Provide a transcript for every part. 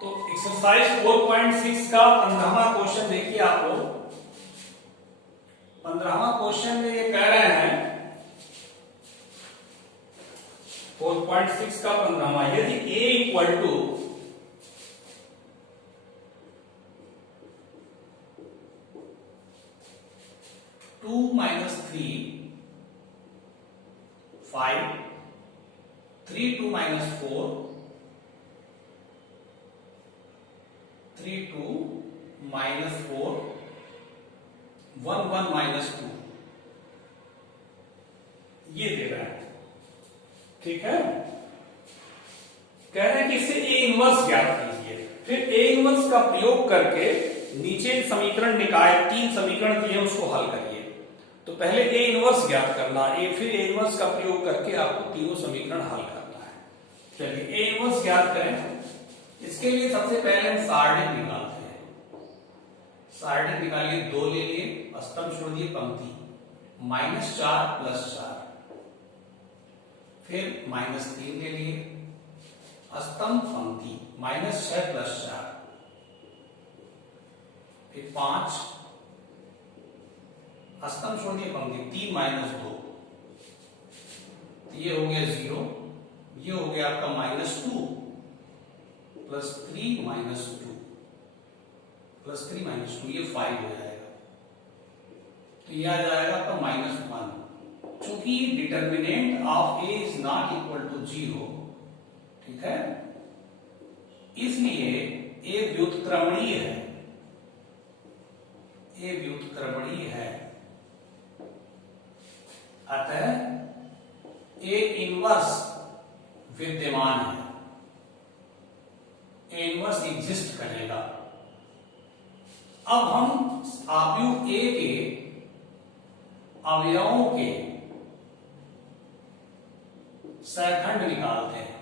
तो एक्सरसाइज 4.6 का 15वां क्वेश्चन देखिए आप लोग। 15वां क्वेश्चन में ये कह रहे हैं 4.6 का 15वां, यदि a equal to 2 minus 3 5 3 2 minus 4 3 2 minus 4 1 1 minus 2 ये दे रहा है। ठीक है, कह रहे हैं कि इससे ए इनवर्स ज्ञात कीजिए। फिर ए इनवर्स का प्रयोग करके नीचे समीकरण निकाय 3 समीकरण दिए उसको हल करिए। तो पहले ए इनवर्स ज्ञात करना है, फिर ए इनवर्स का प्रयोग करके आपको तीनों समीकरण हल करना है। चलिए ए इनवर्स ज्ञात करें। इसके लिए सबसे पहले हम सारणिक निकालते हैं। सारणिक निकालिए, 2 ले लिए, स्तंभ छोड़ दिए, पंक्ति -4 + 4, फिर -3 ले लिए, स्तंभ पंक्ति -6 + 4, फिर 5 स्तंभ छोड़ दिए, पंक्ति 3 - 2, ये हो गया 0, ये हो गया आपका -2 + 3 - 2 + 3 - 2, ये 5 हो जाएगा। तो ये आ जाएगा आपका -1। चूंकि determinant of A is not equal to 0, ठीक है, इसलिए ए व्युत्क्रमणीय है। ए व्युत्क्रमणीय है, अतः ए इनवर्स विद्यमान है। ए इनवर्स एग्जिस्ट करेगा। अब हम आव्यूह ए के अवयवों के सहखंड निकालते हैं,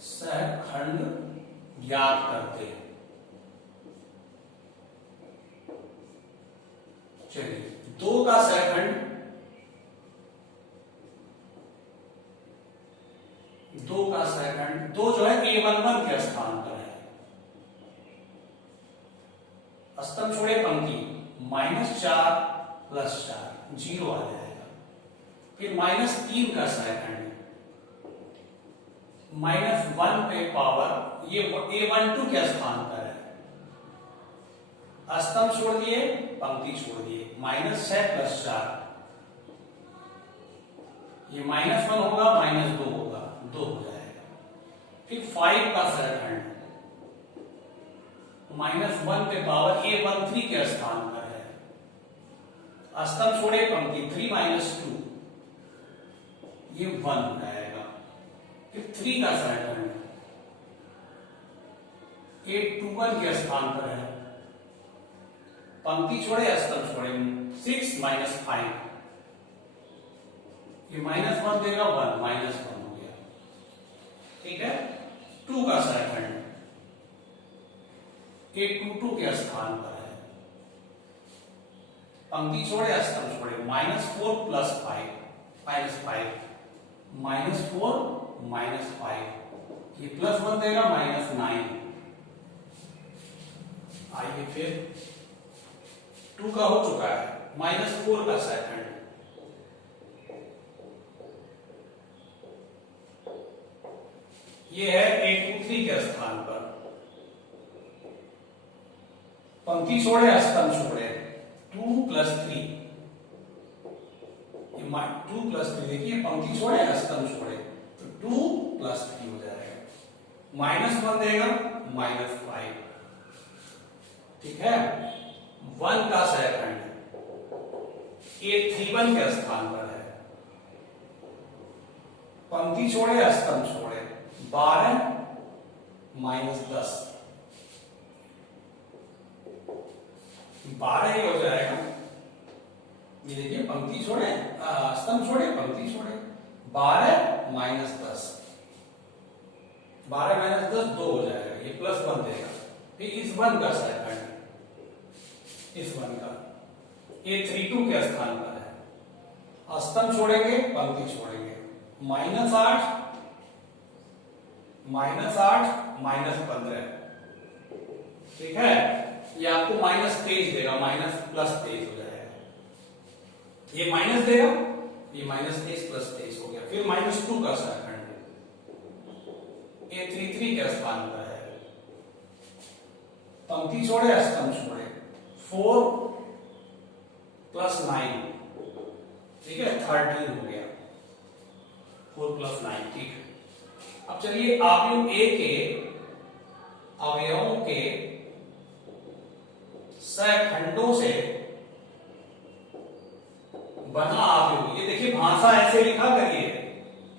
सहखंड ज्ञात करते हैं। चलिए 2 का सहखंड, 2 का सहखंड, 2 जो है a11 के स्थान पर है। स्तंभ छोड़े, पंक्ति -4 + 4, 0 आ जाएगा। फिर -3 का सहखंड, -1 पे पावर, ये a12 के स्थान पर है। स्तंभ छोड़ दिए, पंक्ति छोड़ दिए, -6 + 4, ये -1 होगा, -2 होगा, 2 हो जाएगा। फिर 5 का सहखंड, -1 पे पावर a13 के स्थान पर है। स्तंभ छोड़े, पंक्ति 3 - 2, ये 1 हो जाएगा। फिर 3 का सहखंड, a21 के स्थान पर है। पंक्ति छोड़े, स्तंभ छोड़े, 6 - 5, ये -1 देगा, 1 -1 हो गया। ठीक है, 2 का सहखंड a22 के स्थान पर है। पंक्ति छोड़े, स्तंभ छोड़े, -4 + 5, -5, -4 -5, ये +1 देगा, -9। आइए फिर 2 का हो चुका है, -4 का सहखंड, ये है a23 के स्थान पर। पंक्ति छोड़े, स्तंभ छोड़े, 2 + 3, ये 2 + 3, देखिए पंक्ति छोड़े, स्तंभ छोड़े, तो 2 + 3 हो जाएगा। -1 देगा, -5। ठीक है, 1 का सहखंड a31 के स्थान पर है। पंक्ति छोड़े, स्तंभ छोड़े, 12 - 10, 12 ही हो जाएगा। ये देखिए, पंक्ति छोड़े, स्तंभ छोड़े, पंक्ति छोड़े, 12 - 10, 12 - 10 2 हो जाएगा, ये +1 देगा। फिर इस 1 का सहखंड, इस 1 का a32 के स्थान पर है। स्तंभ छोड़ेंगे, पंक्ति छोड़ेंगे, -8 -8 -15, ठीक है। ये आपको -23 देगा, माइनस प्लस 23 हो जाएगा। ये माइनस देगा, ये -23 + 23 हो गया। फिर -2 का सराखंड, ये 3 के स्थान पर है, पंक्ति छोड़े स्तंभ छोड़े, 4 + 9, ठीक है, 13 हो गया, 4 + 9, ठीक है। अब चलिए अवयव ए के अवयवों के सखंडों से बना अवयव, ये देखिए भाषा ऐसे लिखा करिए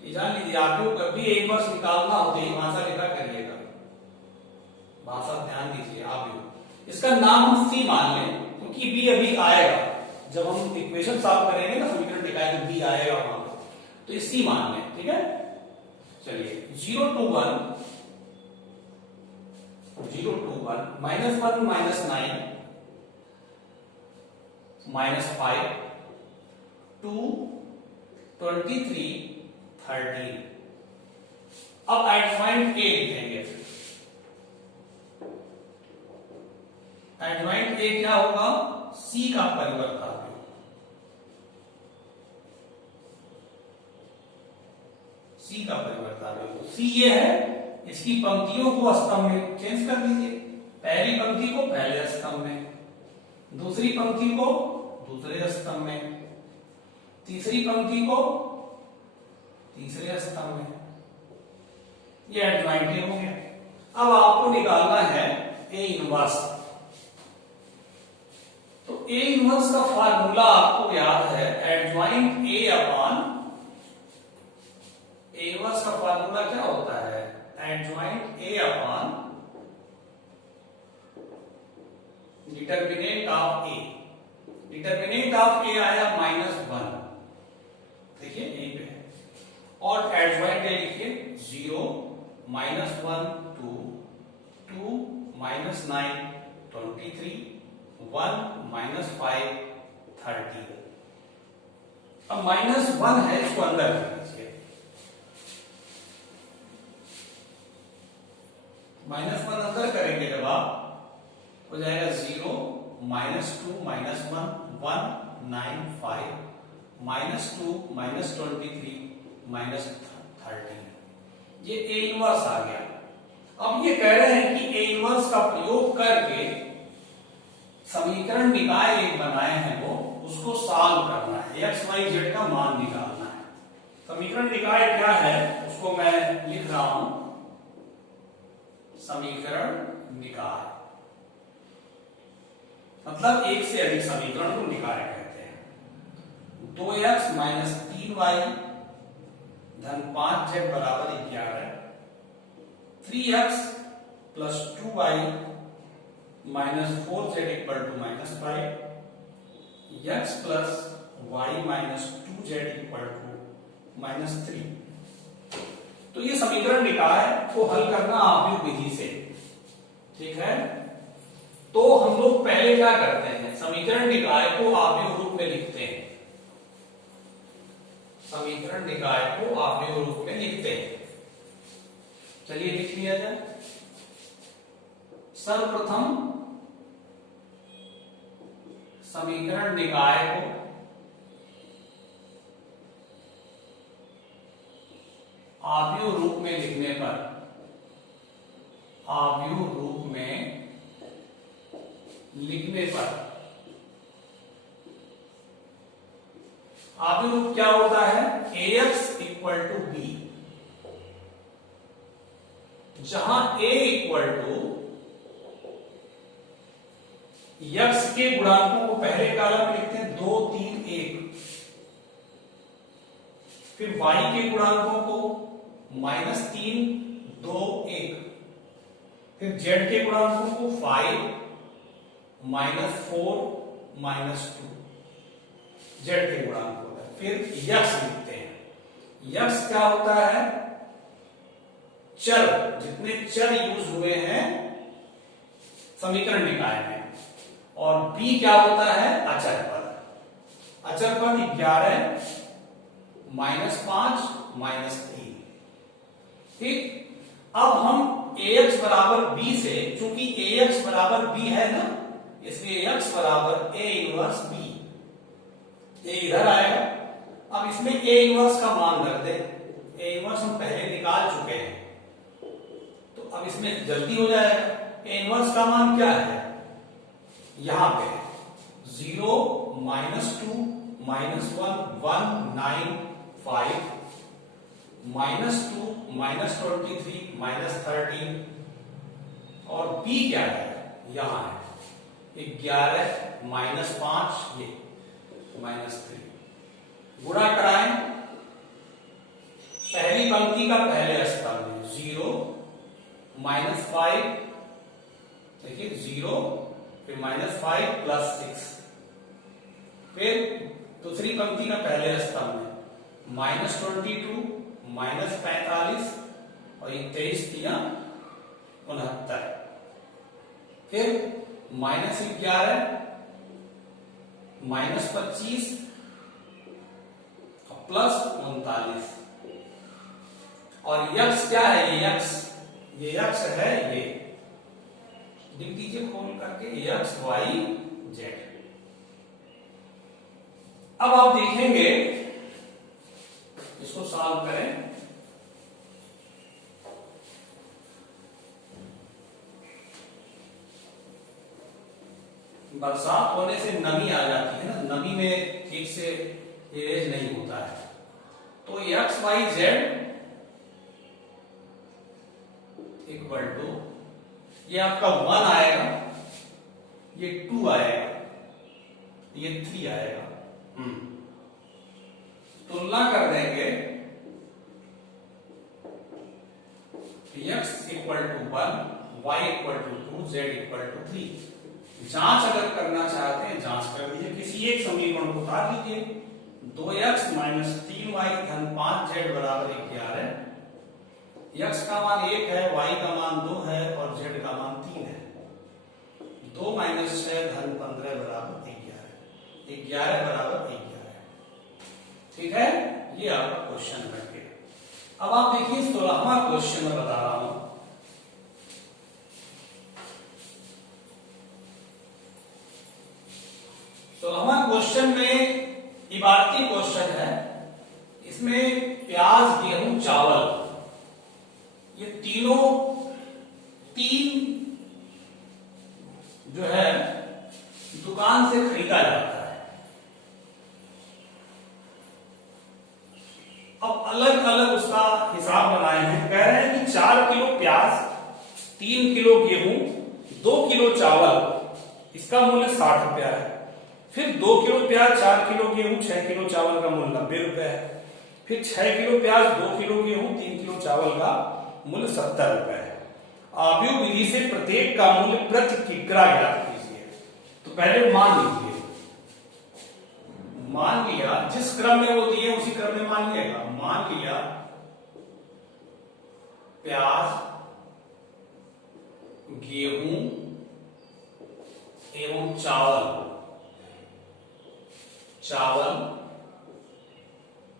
कि जान लीजिए अवयव कभी एक वर्ष निकालना हो तो ये भाषा लिखा करिएगा, भाषा ध्यान दीजिए। अवयव, इसका नाम हम सी मान लें क्योंकि बी अभी आएगा, जब हम इक्वेशन सॉल्व करेंगे ना समीकरण निकाय तो बी आएगा वहां, तो ये सी मान लें, ठीक है। चलिए 0 to 1 -1 -1 -9 -5 2 23 13। अब एडजॉइंट ए लिखेंगे। एडजॉइंट ए क्या होगा? सी का परिवर्तन, सी का परिवर्तन। सी ये है, इसकी पंक्तियों को स्तंभ में चेंज कर दीजिए। पहली पंक्ति को पहले स्तंभ में, दूसरी पंक्ति को दूसरे स्तंभ में, तीसरी पंक्ति को तीसरे स्तंभ में। ये एडजॉइंट ए हो गया। अब आपको निकालना है ए इनवर्स। तो ए इनवर्स का फार्मूला आपको याद है, adjoint A upon A inverse का फार्मूला क्या होता है? Adjoint A upon determinant of A. Determinant of A आया -1, देखिए यहीं पे है, और एडजॉइंट ए लिखिए 0 -1 2 2 -9 23 1 -5 13। अब -1 है, इसको अंदर कर लीजिए, -1 अंदर करेंगे जब आप, हो जाएगा 0 -2 -1 1 9 5 -2 -23 -13। ये ए इनवर्स आ गया। अब ये कह रहे हैं कि ए इनवर्स का प्रयोग करके समीकरण निकाय एक बनाए हैं, वो उसको सॉल्व करना है, एक्स वाई जेड का मान निकालना है। समीकरण निकाय क्या है उसको मैं लिख रहा हूं, समीकरण निकाय मतलब एक से अधिक समीकरण को निकाय कहते हैं। 2x - 3y धन 5z बराबर 11, 3x + 2y - 4z = -5, x + y - 2z = -3। तो ये समीकरण निकाय को हल करना अवयव विधि से, ठीक है। तो हम लोग पहले क्या करते हैं, समीकरण निकाय को अवयव रूप में लिखते हैं, समीकरण निकाय को अवयव रूप में लिखते हैं। चलिए लिख लिया जाए। सर्वप्रथम समीकरण निकाय को अवयव रूप में लिखने पर, अवयव रूप में लिखने पर अवयव रूप क्या होता है? ax = b, जहां a = x के गुणांकों को पहले कॉलम में लिखते हैं 2 3 1, फिर y के गुणांकों को -3 2 1, फिर z के गुणांकों को 5 -4 -2, z के गुणांक होता है। फिर x लिखते हैं। x क्या होता है? चर, जितने चर यूज हुए हैं समीकरण निकाय में। और b क्या होता है? अचर पद। अचर पद 11 -5 -3, ठीक। अब हम ax बराबर b से, चूंकि ax बराबर b है ना, इसलिए x बराबर a इनवर्स b, ये इधर आएगा। अब इसमें a इनवर्स का मान रख दे, a इनवर्स हम पहले निकाल चुके हैं, तो अब इसमें जल्दी हो जाएगा। a इनवर्स का मान क्या है, यहां पे 0 -2 -1 1 9 5 -2 -23 -13, और b क्या है, यहां है 11 -5 ये -3। गुणा कराएं, पहली पंक्ति का पहले स्तंभ में 0 -5, देखिए 0 फिर -5 + 6, फिर दूसरी पंक्ति का पहले स्तंभ में -22 -45 और ये 23 दिया 69, फिर -11 -25 प्लस 39, और यक्स क्या है, ये यक्स है, ये लिख दीजिए खोल करके, यक्स वाई जेड। अब आप देखेंगे, इसको सॉल्व करें, बरसात होने से नमी आ जाती है ना, नमी में ठीक से इरेज नहीं होता है, तो x y z equal to, ये आपका 1 आएगा, ये 2 आएगा, ये 3 आएगा। तुलना कर देंगे, x equal to 1, y equal to 2, z equal to 3। जांच अगर करना चाहते हैं जांच कर लीजिए, किसी एक समीकरण को उतार लीजिए, 2x - 3y + 5z बराबर 11, x का मान 1 है, y का मान 2 है और z का मान 3 है, 2 - 6 + 15 बराबर 11, 11 बराबर 11, ठीक है। ये आपका क्वेश्चन बन गया। अब आप देखिए 16वां क्वेश्चन में बता रहा हूं, क्वेश्चन में इबारती क्वेश्चन है, इसमें प्याज, गेहूं, चावल, ये तीन जो है दुकान से खरीदा जाता है। अब अलग अलग उसका हिसाब बनाए हैं, कह रहे हैं कि 4 किलो प्याज, 3 किलो गेहूं, 2 किलो चावल, इसका मूल्य 60 रुपया है। फिर 2 किलो प्याज, 4 किलो गेहूं, 6 किलो चावल का मूल्य 90 रुपए है। फिर 6 किलो प्याज, 2 किलो गेहूं, 3 किलो चावल का मूल्य 70 रुपए है। आव्यूह विधि से प्रत्येक का मूल्य प्रति किग्रा ज्ञात कीजिए। तो पहले मान लीजिए, मान लिया जिस क्रम में वो दिए उसी क्रम में मानिएगा। मान लिया प्याज, गेहूं एवं चावल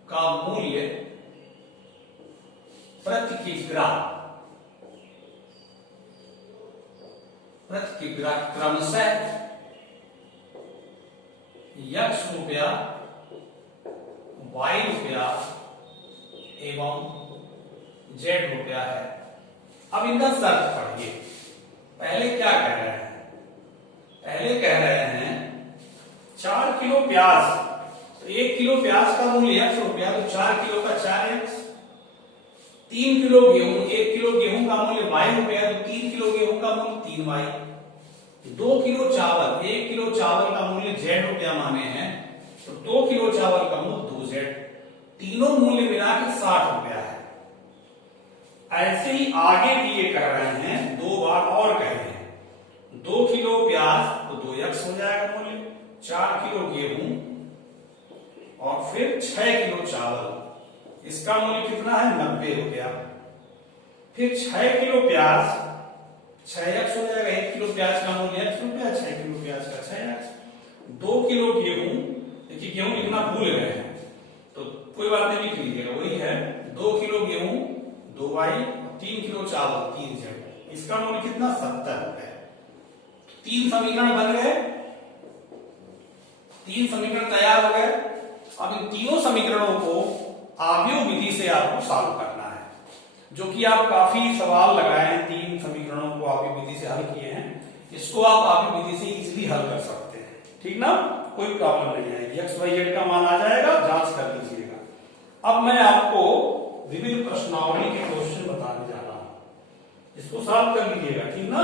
का मूल्य प्रति किग्रा क्रमशः x रुपया, y रुपया एवं z रुपया है। अब इनका शर्त पढ़िए। पहले क्या कह रहे हैं, पहले कह रहे हैं 4 किलो प्याज, तो 1 किलो प्याज का मूल्य x रुपया, तो 4 किलो का 4x। 3 किलो गेहूं, 1 किलो गेहूं का मूल्य y रुपया, तो 3 किलो गेहूं का मूल्य 3y। 2 किलो चावल, 1 किलो चावल का मूल्य z रुपया माने हैं, तो 2 किलो चावल का मूल्य 2z। तीनों मूल्य मिला के 60 रुपया है। ऐसे ही आगे भी ये कह रहे हैं, 2 बार और कह रहे हैं 2 किलो प्याज, तो 2x हो जाएगा मूल्य, 4 किलो गेहूं और फिर 6 किलो चावल, इसका मूल्य कितना है 90 रुपया। फिर 6 किलो प्याज, 6x हो जाएगा, 1 किलो प्याज का मूल्य x रुपया, 6 किलो प्याज का 6x। 2 किलो गेहूं, देखिए गेहूं लिखना भूल गए हैं तो कोई बात नहीं, लिख लीजिएगा, वही है 2 किलो गेहूं 2y, 3 किलो चावल 3z, इसका मूल्य कितना 70 रुपए। 3 समीकरण बन गए, 3 समीकरण तैयार हो गए। अब इन तीनों समीकरणों को आव्यूह विधि से आपको सॉल्व करना है, जो कि आप काफी सवाल लगाए हैं, 3 समीकरणों को आव्यूह विधि से हल किए हैं। इसको आप आव्यूह विधि से इजीली हल कर सकते हैं, ठीक ना, कोई प्रॉब्लम नहीं आएगी। x y z का मान आ जाएगा, जांच कर लीजिएगा। अब मैं आपको विविध प्रश्नावली के क्वेश्चन बताने जा रहा हूं, इसको सॉल्व कर लीजिएगा, ठीक ना।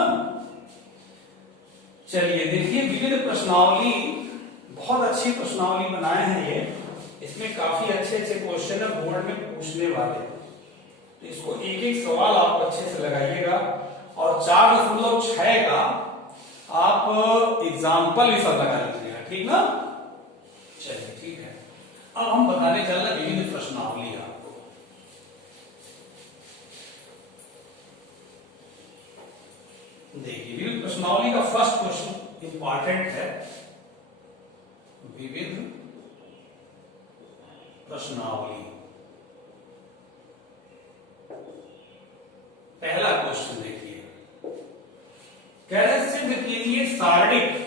चलिए देखिए, विविध प्रश्नावली बहुत अच्छी प्रश्नावली बनाए हैं ये, इसमें काफी अच्छे अच्छे क्वेश्चन है बोर्ड में पूछने वाले, तो इसको एक एक सवाल आप अच्छे से लगाइएगा और 4.6 का आप एग्जाम्पल भी सब लगा लीजिएगा, ठीक ना। चलिए ठीक है, अब हम बताने चल रहे विभिन्न प्रश्नावली आपको। देखिए विविध प्रश्नावली का फर्स्ट क्वेश्चन इंपॉर्टेंट है, विविध प्रश्नावली। पहला क्वेश्चन देखिए, कह रहे सिद्ध कीजिए सारणिक,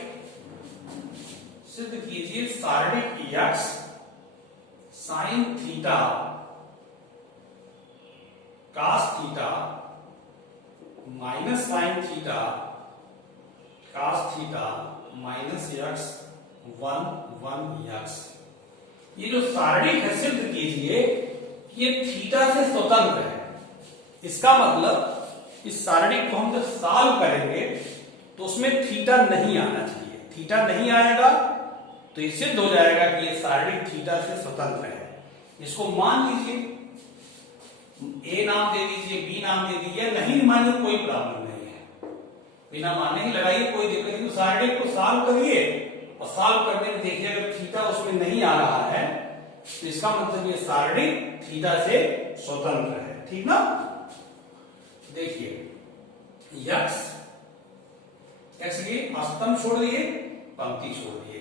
सिद्ध कीजिए सारणिक x sine theta cos theta minus sine theta cos theta minus x 1 1 x। ये जो सारणिक है सिद्ध कीजिए ये थीटा से स्वतंत्र है। इसका मतलब इस सारणिक को हम जब सॉल्व करेंगे तो उसमें थीटा नहीं आना चाहिए, थीटा नहीं आएगा तो ये सिद्ध हो जाएगा कि ये सारणिक थीटा से स्वतंत्र है। इसको मान लीजिए, ए नाम दे दीजिए, बी नाम दे दीजिए, नहीं मानिए कोई प्रॉब्लम नहीं है, बिना मानने ही लगाइए, कोई दिक्कत नहीं। तो सारणिक को सॉल्व करिए और सॉल्व करने में देखिए अगर थीटा उसमें नहीं आ रहा है तो इसका मतलब ये सारणिक थीटा से स्वतंत्र है, ठीक ना। देखिए x के स्तंभ छोड़ दिए, पंक्ति छोड़ दिए,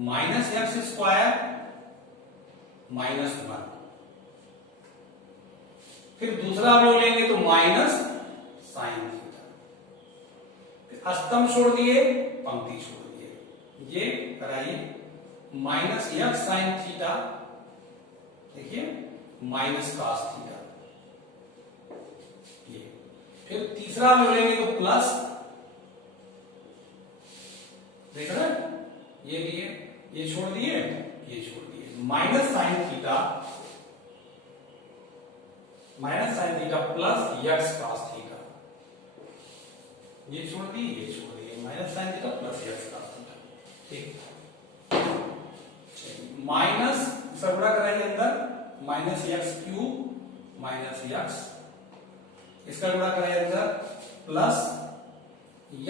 माइनस एक्स स्क्वायर माइनस 1, फिर दूसरा रो लेंगे तो माइनस साइन थीटा, स्तंभ छोड़ दिए, पंक्ति छोड़ दिए, ये कराइए माइनस एक्स साइन थीटा, देखिए माइनस कास थीटा, ये फिर तीसरा लो लेंगे तो प्लस, देख रहे हैं, ये लिए, ये छोड़ दिए, ये छोड़ दिए, minus sine theta plus x cos theta, ये छोड़ दिए, ये छोड़ दिए, minus sine theta plus x cos theta, ठीक। माइनस सब बड़ा कराइए अंदर, minus x cube minus X, इसका गुणा कराइए अंदर plus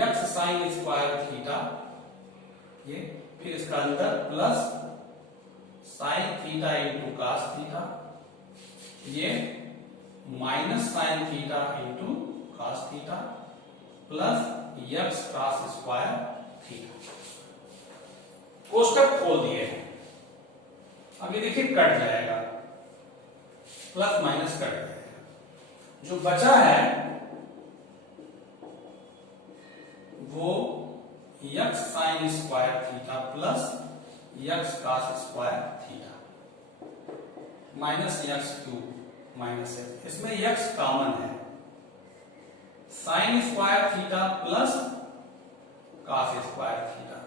X sine square theta, ये फिर इसका अंदर plus sine theta into cos theta, ये minus sine theta into cos theta plus x cos square theta. कोष्टक खोल दिए हैं, अब ये देखिए कट जाएगा, प्लस माइनस कट जाएगा, जो बचा है वो x sine square theta plus x cos square theta minus x cube minus x, इसमें एक्स कॉमन है, sine square theta plus cos square theta,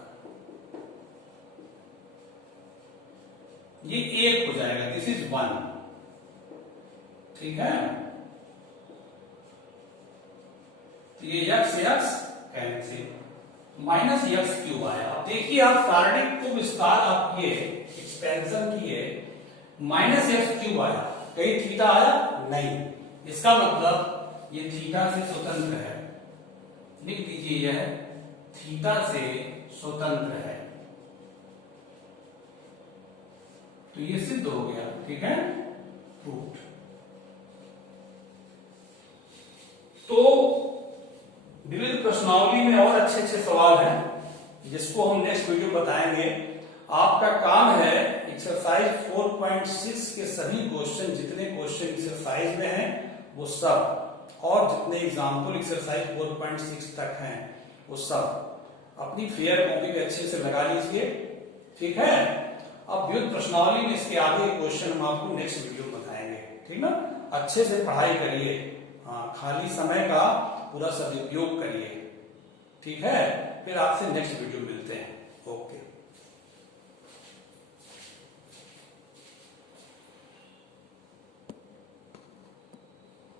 ये एक हो जाएगा, दिस इज 1, ठीक है। तो ये x x cancel, minus x cube आया। अब देखिए आप सारणिक को विस्तार आप किए, एक्सपेंशन किए, माइनस एक्स क्यूब आया, कहीं थीटा आया नहीं, इसका मतलब ये थीटा से स्वतंत्र है, लिख दीजिए यह थीटा से स्वतंत्र है, तो ये सिद्ध हो गया, ठीक है, प्रूव्ड। तो विविध प्रश्नावली में और अच्छे अच्छे सवाल हैं जिसको हम नेक्स्ट वीडियो बताएंगे। आपका काम है एक्सरसाइज 4.6 के सभी क्वेश्चन, जितने क्वेश्चन एक्सरसाइज में हैं वो सब और जितने एग्जाम्पल एक्सरसाइज 4.6 तक हैं वो सब अपनी फेयर कॉपी पे अच्छे से लगा लीजिए, ठीक है। अब व्युत्पन्न प्रश्नावली में इसके आगे क्वेश्चन हम आपको नेक्स्ट वीडियो में बताएंगे, ठीक ना। अच्छे से पढ़ाई करिए, हाँ, खाली समय का पूरा सदुपयोग करिए, ठीक है। फिर आपसे नेक्स्ट वीडियो मिलते हैं।